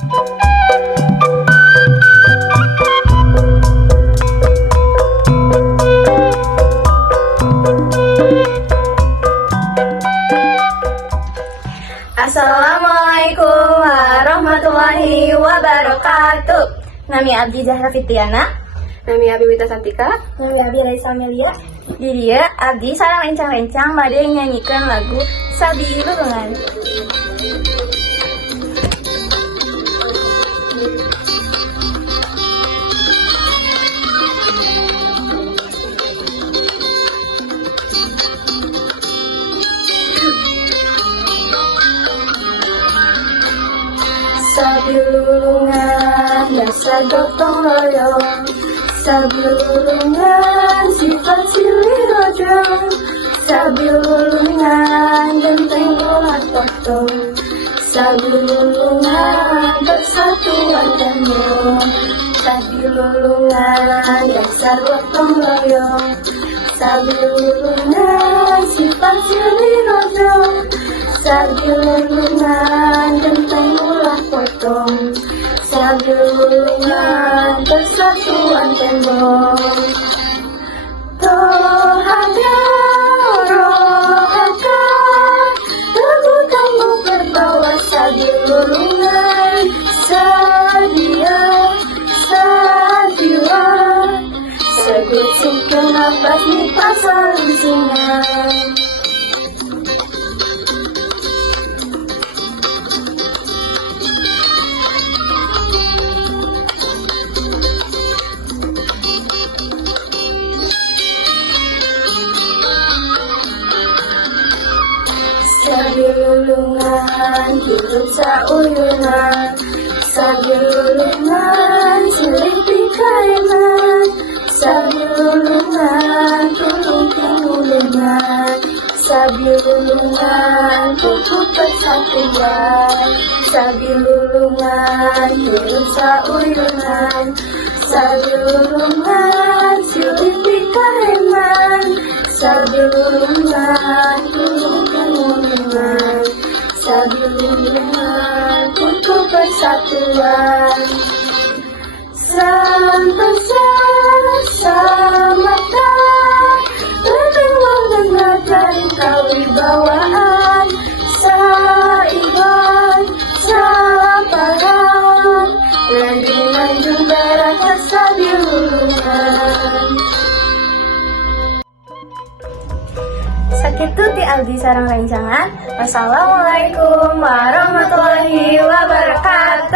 Assalamualaikum warahmatullahi wabarakatuh. Nami abdi Zahra Fitriana. Nami abdi Wita Santika. Nami abdi Raisa Amelia. Di dia abdi sareng rencang-rencang bade nyanyikan lagu Sabilulungan. Sabilulungan biasa gotong royong, sabilulungan sifat silih rodong, sabilulungan genteng ulat potong, sabilulungan bersatuan tembong, sabilulungan biasa gotong royong, sabilulungan sifat silih rodong, sabilulungan genteng ulah potong, sabilulungan bersatuan tembong. Rohaka, rohaka, teguh berbawa sabilulungan, sadia, sadiwa, segucuk kenapa di pasar singa. Sabilulungan hidup sauyunan, sabilulungan silih pikainan, sabilulungan tulung tulungan, sabilulungan kuku persatuan, sabilulungan hidup sauyunan, sabilulungan silih pikainan, sabilulungan tulung tulungan, sabilulungan untuk persatuan. Sambangsa samata berdengung dengarkan kewibawaan, saiban salaparan lagi maju beratas sabilulungan. Sakitu ti abdi sareng rencangan. Wassalamualaikum warahmatullahi wabarakatuh.